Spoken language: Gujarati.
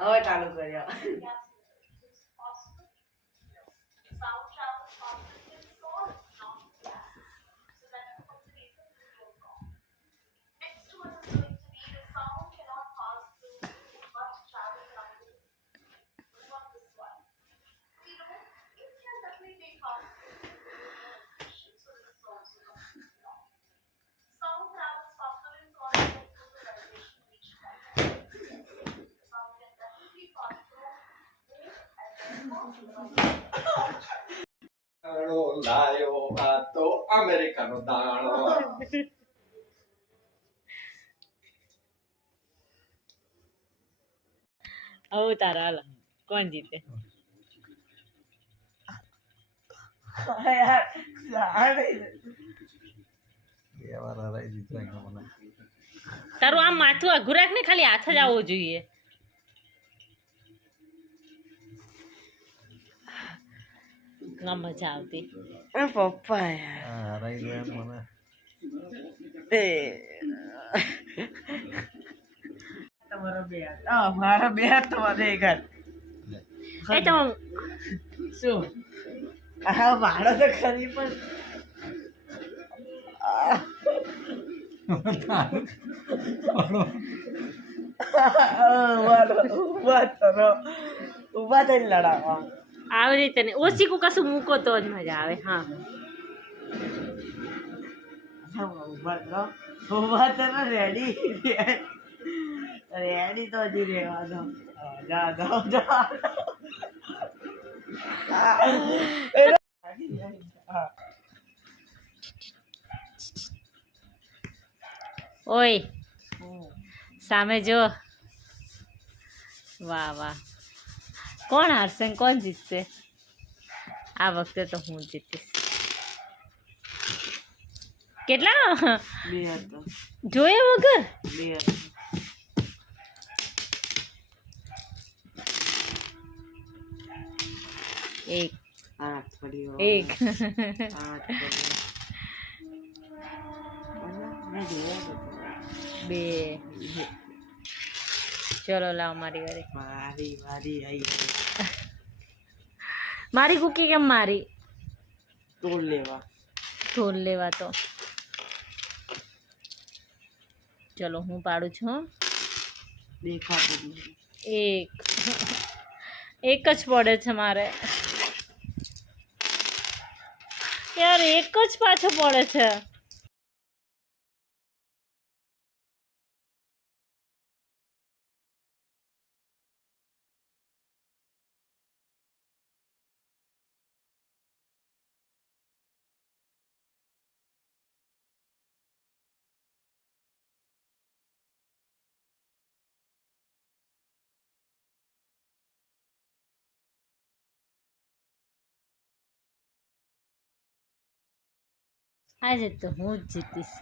હવે ચાલુ કર્યો. લાયો આ તો અમેરિકાનો દાણો. હવે તારા હાલ કોણ જીતે? તારું આમ માથું આઘું રાખ ને, ખાલી હાથ જ આવવો જોઈએ. ના મજા આવતી. પપ્પા યાર તમારો બે હાથ, મારા બે હાથ, તમારે એક હાથ. એ તો શું હા મારો તો ખરી પણ ઉભા થઈને લડાવવા આવી રીતે ને ઓછી કશું મૂકો તો જ મજા આવે. હા ઉભા તો રેડી રેડી તો હજી રહેવાનો. જા જાઓ જા ઓય સામે જો. વાહ વાહ. કોણ હારશે ને કોણ જીતશે? આ વખતે તો હું જીતીશ. કેટલા બે હતા જોયા વગર? બે એક આઠ પડ્યો એક આઠ પડ્યો બે. ચલો લાવ મારી વારી. મારી વારી આવી મારી કુકી કેમ મારી? તોડ લેવા ઢોલ લેવા તો ચલો હું પાડું છું. દેખાતું એક એક જ પડે છે મારે યાર, એક જ પાછો પડે છે. આજે તો હું જ જીતીશ.